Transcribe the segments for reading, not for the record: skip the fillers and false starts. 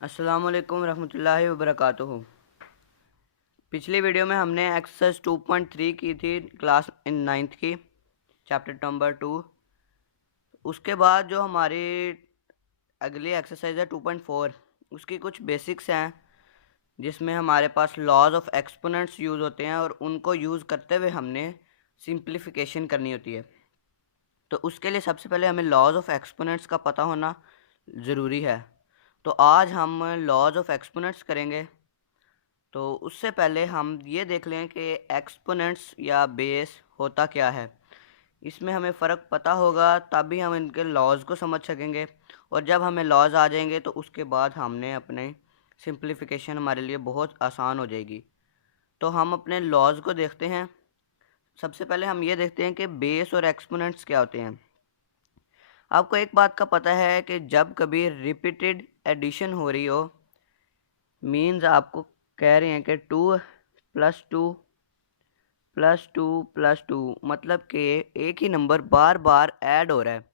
अस्सलाम वालेकुम रहमतुल्लाहि व बरकातुहू। पिछली वीडियो में हमने एक्सरसाइज 2.3 की थी, क्लास इन नाइन्थ की, चैप्टर नंबर 2। उसके बाद जो हमारी अगली एक्सरसाइज है 2.4, उसकी कुछ बेसिक्स हैं जिसमें हमारे पास लॉज ऑफ एक्सपोनेंट्स यूज़ होते हैं और उनको यूज़ करते हुए हमने सिंप्लीफिकेशन करनी होती है। तो उसके लिए सबसे पहले हमें लॉज ऑफ एक्सपोनेंट्स का पता होना ज़रूरी है। तो आज हम लॉज ऑफ एक्सपोनेंट्स करेंगे। तो उससे पहले हम ये देख लें कि एक्सपोनेंट्स या बेस होता क्या है। इसमें हमें फ़र्क पता होगा तभी हम इनके लॉज को समझ सकेंगे, और जब हमें लॉज आ जाएंगे तो उसके बाद हमने अपने सिंप्लीफिकेशन हमारे लिए बहुत आसान हो जाएगी। तो हम अपने लॉज को देखते हैं। सबसे पहले हम ये देखते हैं कि बेस और एक्सपोनेंट्स क्या होते हैं। आपको एक बात का पता है कि जब कभी रिपीटेड एडिशन हो रही हो, मीन्स आपको कह रहे हैं कि 2 + 2 + 2 + 2, मतलब कि एक ही नंबर बार बार ऐड हो रहा है,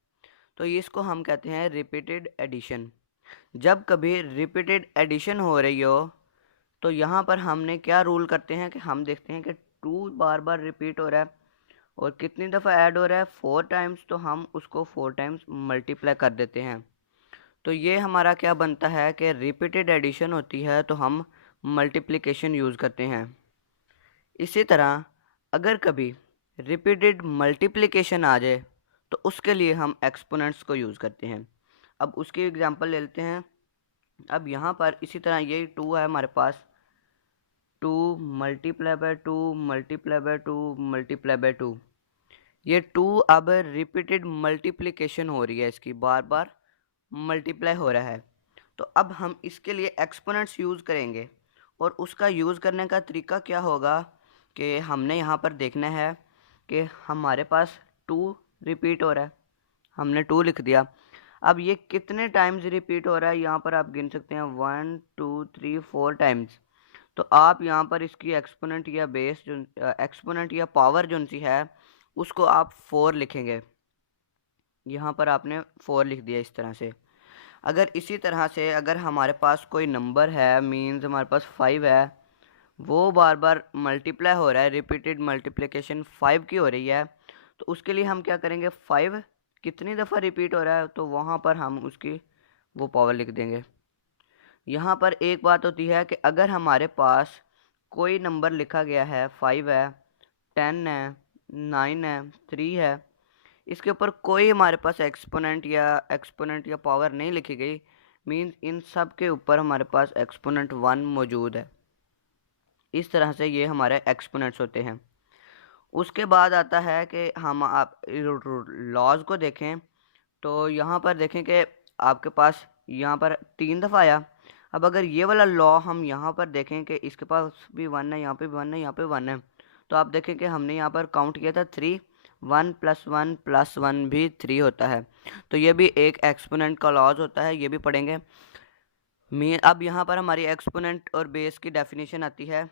तो इसको हम कहते हैं रिपीटेड एडिशन। जब कभी रिपीटेड एडिशन हो रही हो तो यहाँ पर हमने क्या रूल करते हैं कि हम देखते हैं कि 2 बार बार रिपीट हो रहा है और कितनी दफ़ा ऐड हो रहा है, 4 टाइम्स, तो हम उसको 4 टाइम्स मल्टीप्लाई कर देते हैं। तो ये हमारा क्या बनता है कि रिपीटेड एडिशन होती है तो हम मल्टीप्लिकेशन यूज़ करते हैं। इसी तरह अगर कभी रिपीटेड मल्टीप्लिकेशन आ जाए तो उसके लिए हम एक्सपोनेंट्स को यूज़ करते हैं। अब उसकी एग्जांपल ले लेते हैं। अब यहाँ पर इसी तरह ये 2 है हमारे पास, 2 × 2 × 2 × 2। ये 2 अब रिपीटेड मल्टीप्लिकेशन हो रही है, इसकी बार बार मल्टीप्लाई हो रहा है। तो अब हम इसके लिए एक्सपोनेंट्स यूज़ करेंगे, और उसका यूज़ करने का तरीका क्या होगा कि हमने यहाँ पर देखना है कि हमारे पास 2 रिपीट हो रहा है, हमने 2 लिख दिया। अब ये कितने टाइम्स रिपीट हो रहा है, यहाँ पर आप गिन सकते हैं 1 2 3 4 टाइम्स। तो आप यहाँ पर इसकी एक्सपोनेंट या बेस जो एक्सपोनेंट या पावर जो सी है उसको आप 4 लिखेंगे। यहाँ पर आपने 4 लिख दिया इस तरह से। अगर इसी तरह से अगर हमारे पास कोई नंबर है, मीन्स हमारे पास 5 है, वो बार बार मल्टीप्लाई हो रहा है, रिपीटेड मल्टीप्लिकेशन 5 की हो रही है, तो उसके लिए हम क्या करेंगे, 5 कितनी दफ़ा रिपीट हो रहा है तो वहाँ पर हम उसकी वो पावर लिख देंगे। यहाँ पर एक बात होती है कि अगर हमारे पास कोई नंबर लिखा गया है, 5 है, 10 है, 9 है, 3 है, इसके ऊपर कोई हमारे पास एक्सपोनेंट या पावर नहीं लिखी गई, मीन्स इन सब के ऊपर हमारे पास एक्सपोनेंट 1 मौजूद है। इस तरह से ये हमारे एक्सपोनेंट्स होते हैं। उसके बाद आता है कि हम आप लॉज को देखें, तो यहाँ पर देखें कि आपके पास यहाँ पर 3 दफ़ा आया। अब अगर ये वाला लॉ हम यहाँ पर देखें कि इसके पास भी 1 है, यहाँ पे भी 1 है, यहाँ पे 1 है, तो आप देखें कि हमने यहाँ पर काउंट किया था 3, 1 + 1 + 1 भी 3 होता है। तो ये भी एक एक्सपोनेंट का लॉज होता है, ये भी पढ़ेंगे। अब यहाँ पर हमारी एक्सपोनेंट और बेस की डेफिनेशन आती है।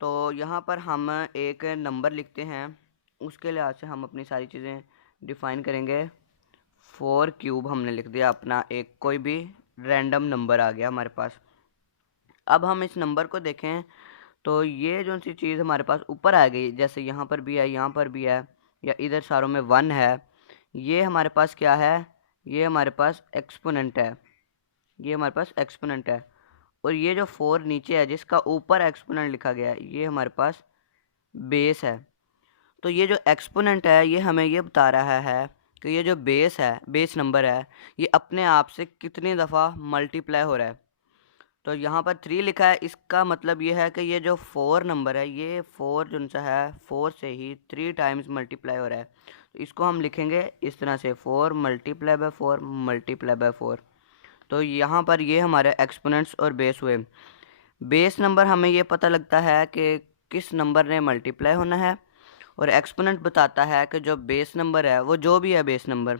तो यहाँ पर हम एक नंबर लिखते हैं, उसके लिहाज से हम अपनी सारी चीज़ें डिफ़ाइन करेंगे। 4³ हमने लिख दिया अपना, एक कोई भी रैंडम नंबर आ गया हमारे पास। अब हम इस नंबर को देखें तो ये जो सी चीज़ हमारे पास ऊपर आ गई, जैसे यहाँ पर भी है, यहाँ पर भी है, या इधर सारों में 1 है, ये हमारे पास क्या है, ये हमारे पास एक्सपोनेंट है, ये हमारे पास एक्सपोनेंट है। और ये जो 4 नीचे है जिसका ऊपर एक्सपोनेंट लिखा गया है, ये हमारे पास बेस है। तो ये जो एक्सपोनेंट है ये हमें ये बता रहा है कि ये जो बेस है, बेस नंबर है, ये अपने आप से कितनी दफ़ा मल्टीप्लाई हो रहा है। तो यहाँ पर 3 लिखा है, इसका मतलब ये है कि ये जो 4 नंबर है, ये 4 जो सा है 4 से ही 3 टाइम्स मल्टीप्लाई हो रहा है। तो इसको हम लिखेंगे इस तरह से, 4 × 4 × 4। तो यहाँ पर ये हमारे एक्सपोनेंट्स और बेस हुए। बेस नंबर हमें ये पता लगता है कि किस नंबर ने मल्टीप्लाई होना है, और एक्सपोनेंट बताता है कि जो बेस नंबर है, वो जो भी है बेस नंबर,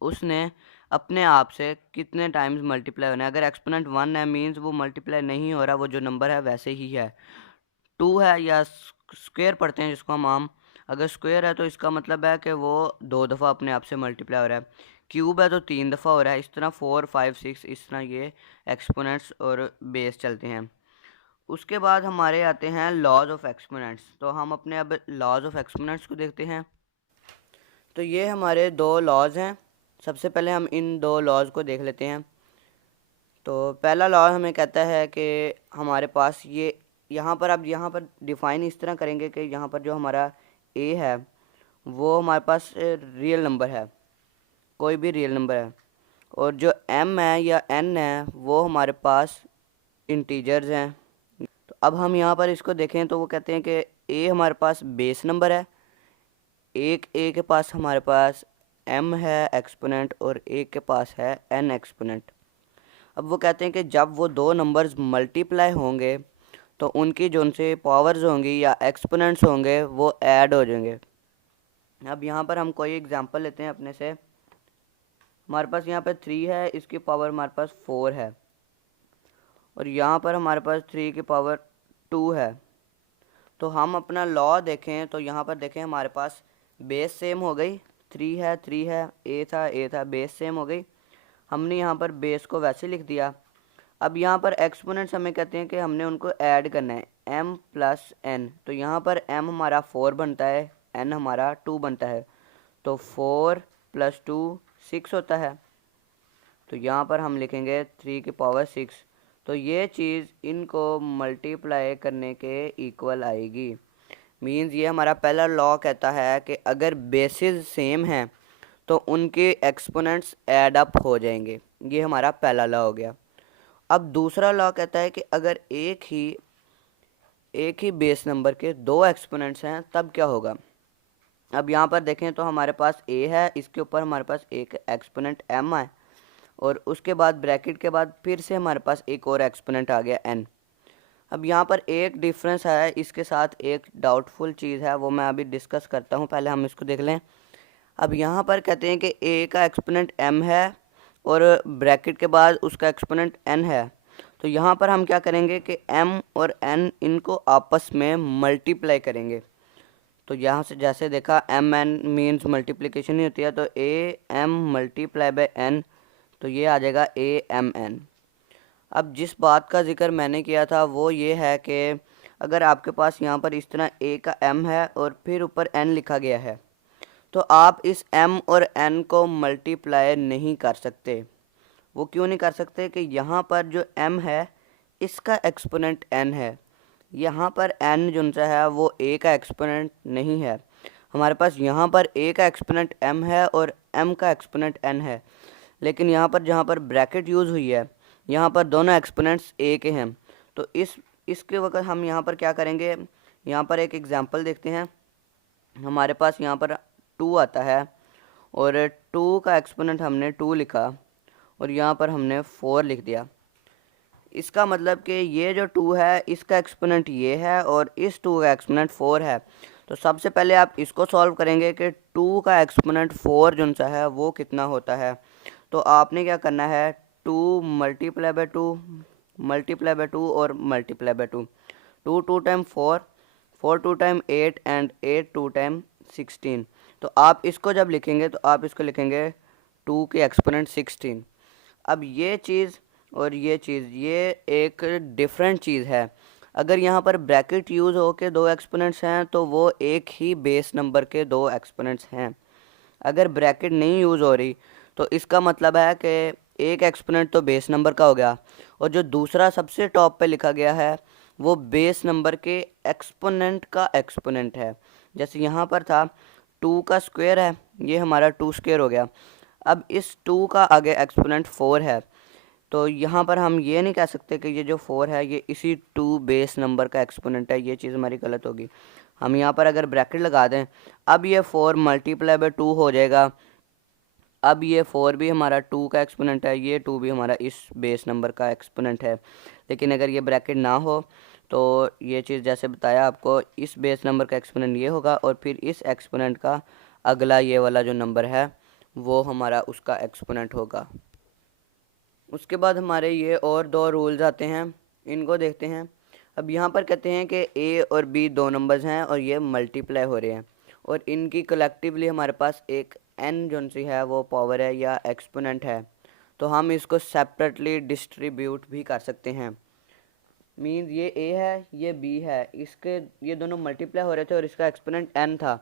उसने अपने आप से कितने टाइम्स मल्टीप्लाई होना है। अगर एक्सपोनेंट 1 है, मीन्स वो मल्टीप्लाई नहीं हो रहा, वो जो नंबर है वैसे ही है। 2 है, या स्क्वायर पढ़ते हैं जिसको हम आम, अगर स्क्वायर है तो इसका मतलब है कि वो 2 दफ़ा अपने आप से मल्टीप्लाई हो रहा है। क्यूब है तो 3 दफ़ा हो रहा है। इस तरह 4, 5, 6 इस तरह ये एक्सपोनेंट्स और बेस चलते हैं। उसके बाद हमारे आते हैं लॉज ऑफ एक्सपोनेंट्स। तो हम अपने अब लॉज ऑफ एक्सपोनेंट्स को देखते हैं। तो ये हमारे 2 लॉज हैं। सबसे पहले हम इन 2 लॉज को देख लेते हैं। तो पहला लॉ हमें कहता है कि हमारे पास ये यहाँ पर डिफ़ाइन इस तरह करेंगे कि यहाँ पर जो हमारा ए है वो हमारे पास रियल नंबर है, कोई भी रियल नंबर है, और जो एम है या एन है वो हमारे पास इंटीजर्स हैं। तो अब हम यहाँ पर इसको देखें तो वो कहते हैं कि ए हमारे पास बेस नंबर है, एक ए के पास हमारे पास एम है एक्सपोनेंट और एक के पास है एन एक्सपोनेंट। अब वो कहते हैं कि जब वो 2 नंबर्स मल्टीप्लाई होंगे तो उनकी जो उनसे पावर्स होंगी या एक्सपोनेंट्स होंगे वो ऐड हो जाएंगे। अब यहाँ पर हम कोई एग्जांपल लेते हैं अपने से। हमारे पास यहाँ पर 3 है, इसकी पावर हमारे पास 4 है, और यहाँ पर हमारे पास 3 की पावर 2 है। तो हम अपना लॉ देखें तो यहाँ पर देखें हमारे पास बेस सेम हो गई, 3 है, ए था, बेस सेम हो गई। हमने यहाँ पर बेस को वैसे लिख दिया। अब यहाँ पर एक्सपोनेंट्स हमें कहते हैं कि हमने उनको ऐड करना है, m प्लस एन। तो यहाँ पर m हमारा 4 बनता है, n हमारा 2 बनता है, तो 4 + 2 6 होता है। तो यहाँ पर हम लिखेंगे 3 की पावर 6। तो ये चीज़ इनको मल्टीप्लाई करने के इक्वल आएगी। मीन्स ये हमारा पहला लॉ कहता है कि अगर बेसिस सेम हैं तो उनके एक्सपोनेंट्स ऐड अप हो जाएंगे। ये हमारा पहला लॉ हो गया। अब दूसरा लॉ कहता है कि अगर एक ही बेस नंबर के 2 एक्सपोनेंट्स हैं तब क्या होगा। अब यहाँ पर देखें तो हमारे पास a है, इसके ऊपर हमारे पास एक एक्सपोनेंट m है, और उसके बाद ब्रैकेट के बाद फिर से हमारे पास एक और एक्सपोनेंट आ गया n। अब यहाँ पर एक डिफरेंस है, इसके साथ एक डाउटफुल चीज़ है, वो मैं अभी डिस्कस करता हूँ, पहले हम इसको देख लें। अब यहाँ पर कहते हैं कि a का एक्सपोनेंट m है और ब्रैकेट के बाद उसका एक्सपोनेंट n है। तो यहाँ पर हम क्या करेंगे कि m और n इनको आपस में मल्टीप्लाई करेंगे। तो यहाँ से जैसे देखा m n मीन्स मल्टीप्लिकेशन ही होती है, तो a m multiply by n, तो ये आ जाएगा a m n। अब जिस बात का जिक्र मैंने किया था वो ये है कि अगर आपके पास यहाँ पर इस तरह a का m है और फिर ऊपर n लिखा गया है तो आप इस m और n को मल्टीप्लाई नहीं कर सकते। वो क्यों नहीं कर सकते कि यहाँ पर जो m है इसका एक्सपोनेंट n है, यहाँ पर n जो सा है वो a का एक्सपोनेंट नहीं है। हमारे पास यहाँ पर a का एक्सपोनेंट m है और m का एक्सपोनेंट n है, लेकिन यहाँ पर जहाँ पर ब्रैकेट यूज़ हुई है यहाँ पर दोनों एक्सपोनेंट्स a के हैं। तो इसके वक्त हम यहाँ पर क्या करेंगे, यहाँ पर एक एग्जांपल देखते हैं। हमारे पास यहाँ पर 2 आता है और 2 का एक्सपोनेंट हमने 2 लिखा और यहाँ पर हमने 4 लिख दिया। इसका मतलब कि ये जो 2 है इसका एक्सपोनेंट ये है और इस 2 का एक्सपोनेंट 4 है। तो सबसे पहले आप इसको सॉल्व करेंगे कि 2 का एक्सपोनेंट 4 जो सा है वो कितना होता है। तो आपने क्या करना है, 2 मल्टीप्लाई बाय 2 मल्टीप्लाई बाय 2 और multiply by 2, 2 2 time 4, 4 2 time 8 and 8 2 time 16। तो आप इसको जब लिखेंगे तो आप इसको लिखेंगे 2 के एक्सपोनेंट 16। अब ये चीज़ और ये चीज़ ये एक डिफरेंट चीज़ है। अगर यहाँ पर ब्रैकेट यूज़ हो के 2 एक्सपोनेंट्स हैं तो वो एक ही बेस नंबर के 2 एक्सपोनेंट्स हैं। अगर ब्रैकेट नहीं यूज़ हो रही तो इसका मतलब है कि एक एक्सपोनेंट तो बेस नंबर का हो गया और जो दूसरा सबसे टॉप पे लिखा गया है वो बेस नंबर के एक्सपोनेंट का एक्सपोनेंट है। जैसे यहाँ पर था 2 का स्क्वायर है, ये हमारा 2 स्क्वायर हो गया। अब इस 2 का आगे एक्सपोनेंट 4 है, तो यहाँ पर हम ये नहीं कह सकते कि ये जो 4 है ये इसी 2 बेस नंबर का एक्सपोनेंट है, ये चीज़ हमारी गलत होगी। हम यहाँ पर अगर ब्रैकेट लगा दें, अब ये 4 मल्टीप्लाई बाय 2 हो जाएगा। अब ये 4 भी हमारा 2 का एक्सपोनेंट है, ये 2 भी हमारा इस बेस नंबर का एक्सपोनेंट है। लेकिन अगर ये ब्रैकेट ना हो तो ये चीज़ जैसे बताया आपको, इस बेस नंबर का एक्सपोनेंट ये होगा और फिर इस एक्सपोनेंट का अगला ये वाला जो नंबर है वो हमारा उसका एक्सपोनेंट होगा। उसके बाद हमारे ये और 2 रूल्स आते हैं, इनको देखते हैं। अब यहाँ पर कहते हैं कि a और b 2 नंबर्स हैं और ये मल्टीप्लाई हो रहे हैं और इनकी कलेक्टिवली हमारे पास एक n जो सी है वो पावर है या एक्सपोनेंट है, तो हम इसको सेपरेटली डिस्ट्रीब्यूट भी कर सकते हैं। मीन्स ये a है, ये b है, इसके ये दोनों मल्टीप्लाई हो रहे थे और इसका एक्सपोनेंट n था।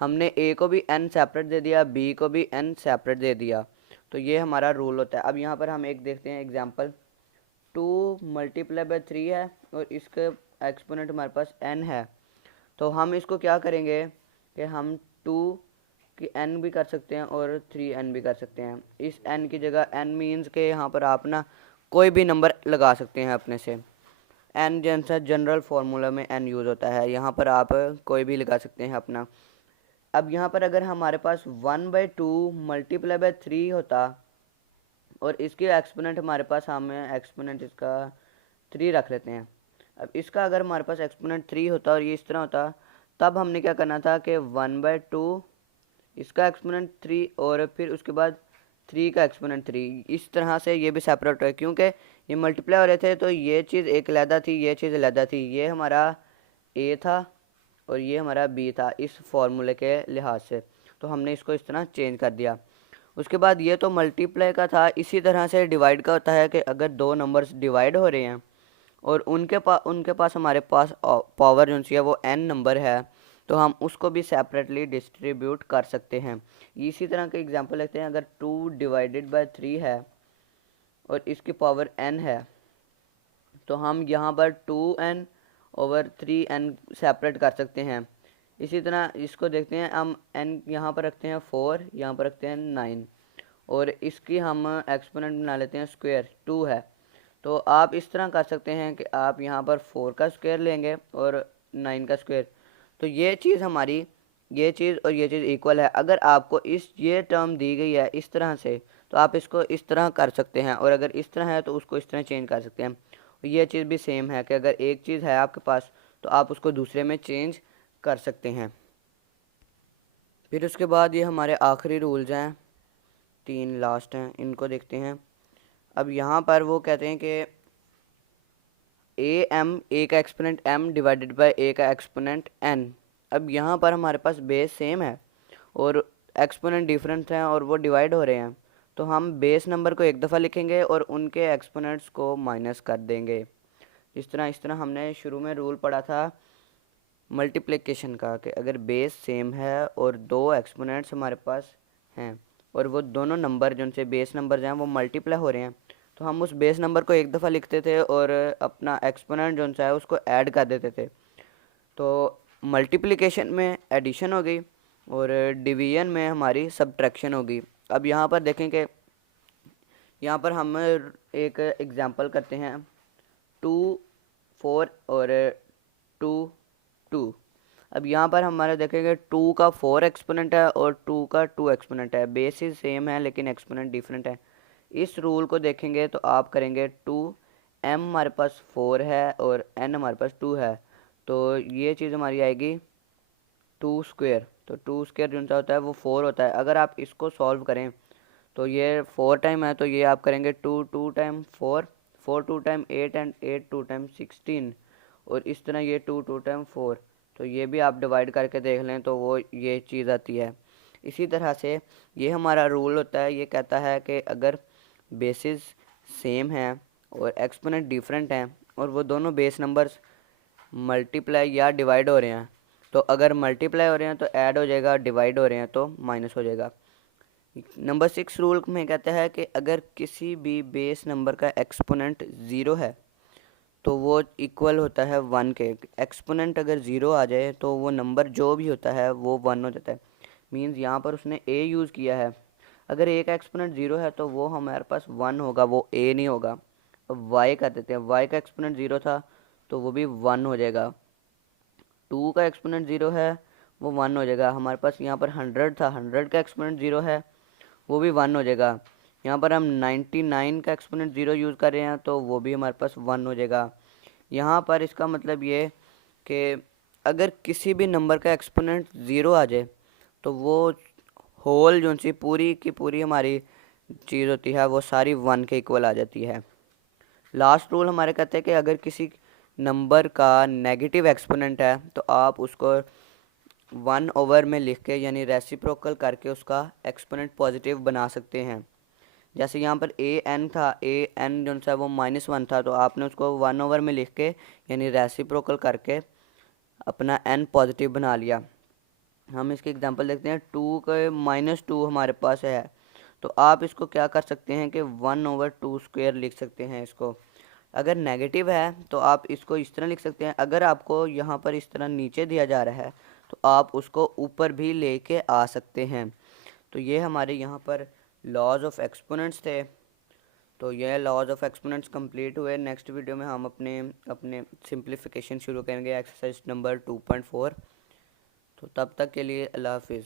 हमने a को भी n सेपरेट दे दिया, b को भी n सेपरेट दे दिया, तो ये हमारा रूल होता है। अब यहाँ पर हम एक देखते हैं एग्जांपल, 2 मल्टीप्लाई बाय 3 है और इसके एक्सपोनेंट हमारे पास n है। तो हम इसको क्या करेंगे कि हम 2 की n भी कर सकते हैं और 3n भी कर सकते हैं। इस n की जगह n मीन्स के यहाँ पर आप ना कोई भी नंबर लगा सकते हैं अपने से। n जैसा जनरल फार्मूला में n यूज़ होता है, यहाँ पर आप कोई भी लगा सकते हैं अपना। अब यहाँ पर अगर हमारे पास 1/2 मल्टीप्लाई बाय 3 होता और इसकी एक्सपोनेंट हमारे पास, हमें एक्सपोनेंट इसका 3 रख लेते हैं। अब इसका अगर हमारे पास एक्सपोनेंट 3 होता और ये इस तरह होता, तब हमने क्या करना था कि 1/2 इसका एक्सपोनेंट 3 और फिर उसके बाद 3 का एक्सपोनेंट 3, इस तरह से ये भी सेपरेट है क्योंकि ये मल्टीप्लाई हो रहे थे। तो ये चीज़ एक अलहदा थी, ये चीज़ अलहदा थी, ये हमारा a था और ये हमारा b था इस फॉर्मूले के लिहाज से। तो हमने इसको इस तरह चेंज कर दिया। उसके बाद ये तो मल्टीप्लाई का था, इसी तरह से डिवाइड का होता है कि अगर दो नंबर्स डिवाइड हो रहे हैं और उनके पास हमारे पास पावर जो सी है वो n नंबर है, तो हम उसको भी सेपरेटली डिस्ट्रीब्यूट कर सकते हैं। इसी तरह के एग्जांपल लेते हैं, अगर 2 डिवाइडेड बाय 3 है और इसकी पावर n है, तो हम यहाँ पर 2n ओवर 3n सेपरेट कर सकते हैं। इसी तरह इसको देखते हैं, हम n यहाँ पर रखते हैं 4, यहाँ पर रखते हैं 9 और इसकी हम एक्सपोनेंट बना लेते हैं स्क्वायर, 2 है। तो आप इस तरह कर सकते हैं कि आप यहाँ पर 4 का स्क्वायर लेंगे और 9 का स्क्वायर, तो ये चीज़ हमारी, ये चीज़ और ये चीज़ इक्वल है। अगर आपको ये टर्म दी गई है इस तरह से, तो आप इसको इस तरह कर सकते हैं, और अगर इस तरह है तो उसको इस तरह चेंज कर सकते हैं। ये चीज़ भी सेम है कि अगर एक चीज़ है आपके पास तो आप उसको दूसरे में चेंज कर सकते हैं। फिर उसके बाद ये हमारे आखिरी रूल्स हैं, 3 लास्ट हैं, इनको देखते हैं। अब यहाँ पर वो कहते हैं कि a का exponent m divided by a का एक्सपोनेंट n। अब यहाँ पर हमारे पास बेस सेम है और एक्सपोनेंट डिफरेंट हैं और वो डिवाइड हो रहे हैं, तो हम बेस नंबर को एक दफ़ा लिखेंगे और उनके एक्सपोनेंट्स को माइनस कर देंगे। इस तरह हमने शुरू में रूल पढ़ा था मल्टीप्लिकेशन का, कि अगर बेस सेम है और दो एक्सपोनेंट्स हमारे पास हैं और वो दोनों नंबर जो उनसे बेस नंबर हैं वो मल्टीप्लाई हो रहे हैं, तो हम उस बेस नंबर को एक दफ़ा लिखते थे और अपना एक्सपोनेंट जो सा है उसको ऐड कर देते थे। तो मल्टीप्लिकेशन में एडिशन हो गई और डिवीजन में हमारी सब्ट्रैक्शन हो गई। अब यहाँ पर देखें कि यहाँ पर हम एक एग्जांपल करते हैं, 2 4 और 2 2। अब यहाँ पर हमारे देखेंगे 2 का 4 एक्सपोनेंट है और 2 का 2 एक्सपोनेंट है, बेसिस सेम है लेकिन एक्सपोनेंट डिफरेंट है। इस रूल को देखेंगे तो आप करेंगे 2m हमारे पास 4 है और n हमारे पास 2 है, तो ये चीज़ हमारी आएगी 2 स्क्वायर। तो 2 स्क्वायर जो सा होता है वो 4 होता है। अगर आप इसको सॉल्व करें तो ये 4 टाइम है, तो ये आप करेंगे 2 टाइम 4, 4 2 टाइम 8 एंड 8 2 टाइम 16, और इस तरह ये 2 टाइम 4, तो ये भी आप डिवाइड करके देख लें तो वो ये चीज़ आती है। इसी तरह से ये हमारा रूल होता है, ये कहता है कि अगर बेसिस सेम हैं और एक्सपोनेंट डिफरेंट हैं और वो दोनों बेस नंबर्स मल्टीप्लाई या डिवाइड हो रहे हैं, तो अगर मल्टीप्लाई हो रहे हैं तो ऐड हो जाएगा, डिवाइड हो रहे हैं तो माइनस हो जाएगा। नंबर 6 रूल में कहता है कि अगर किसी भी बेस नंबर का एक्सपोनेंट 0 है तो वो इक्वल होता है 1 के। एक्सपोनेंट अगर 0 आ जाए तो वो नंबर जो भी होता है वो 1 हो जाता है। मींस यहाँ पर उसने a यूज़ किया है, अगर a का एक्सपोनेंट 0 है तो वो हमारे पास 1 होगा, वो a नहीं होगा। अब y कर देते हैं, y का एक्सपोनेंट 0 था तो वो भी 1 हो जाएगा। 2 का एक्सपोनेंट 0 है वो 1 हो जाएगा। हमारे पास यहाँ पर 100 था, 100 का एक्सपोनेंट 0 है वो भी 1 हो जाएगा। यहाँ पर हम 99 का एक्सपोनेंट 0 यूज़ कर रहे हैं तो वो भी हमारे पास 1 हो जाएगा। यहाँ पर इसका मतलब ये कि अगर किसी भी नंबर का एक्सपोनेंट 0 आ जाए तो वो होल जो सी पूरी की पूरी हमारी चीज़ होती है वो सारी 1 के इक्वल आ जाती है। लास्ट रूल हमारे कहते हैं कि अगर किसी नंबर का नेगेटिव एक्सपोनेंट है तो आप उसको वन ओवर में लिख के यानी रेसिप्रोकल करके उसका एक्सपोनेंट पॉजिटिव बना सकते हैं। जैसे यहाँ पर ए एन था, ए एन जो सा वो -1 था, तो आपने उसको 1 ओवर में लिख के यानी रेसिप्रोकल करके अपना एन पॉजिटिव बना लिया। हम इसके एग्जांपल देखते हैं। 2 के -2 हमारे पास है, तो आप इसको क्या कर सकते हैं कि 1/2² लिख सकते हैं इसको। अगर नेगेटिव है तो आप इसको इस तरह लिख सकते हैं। अगर आपको यहाँ पर इस तरह नीचे दिया जा रहा है तो आप उसको ऊपर भी लेके आ सकते हैं। तो ये हमारे यहाँ पर लॉज ऑफ एक्सपोनेंट्स थे। तो ये लॉज ऑफ एक्सपोनेंट्स कंप्लीट हुए। नेक्स्ट वीडियो में हम अपने सिंप्लीफिकेशन शुरू करेंगे, एक्सरसाइज नंबर 2.4। तो तब तक के लिए अल्लाह हाफिज़।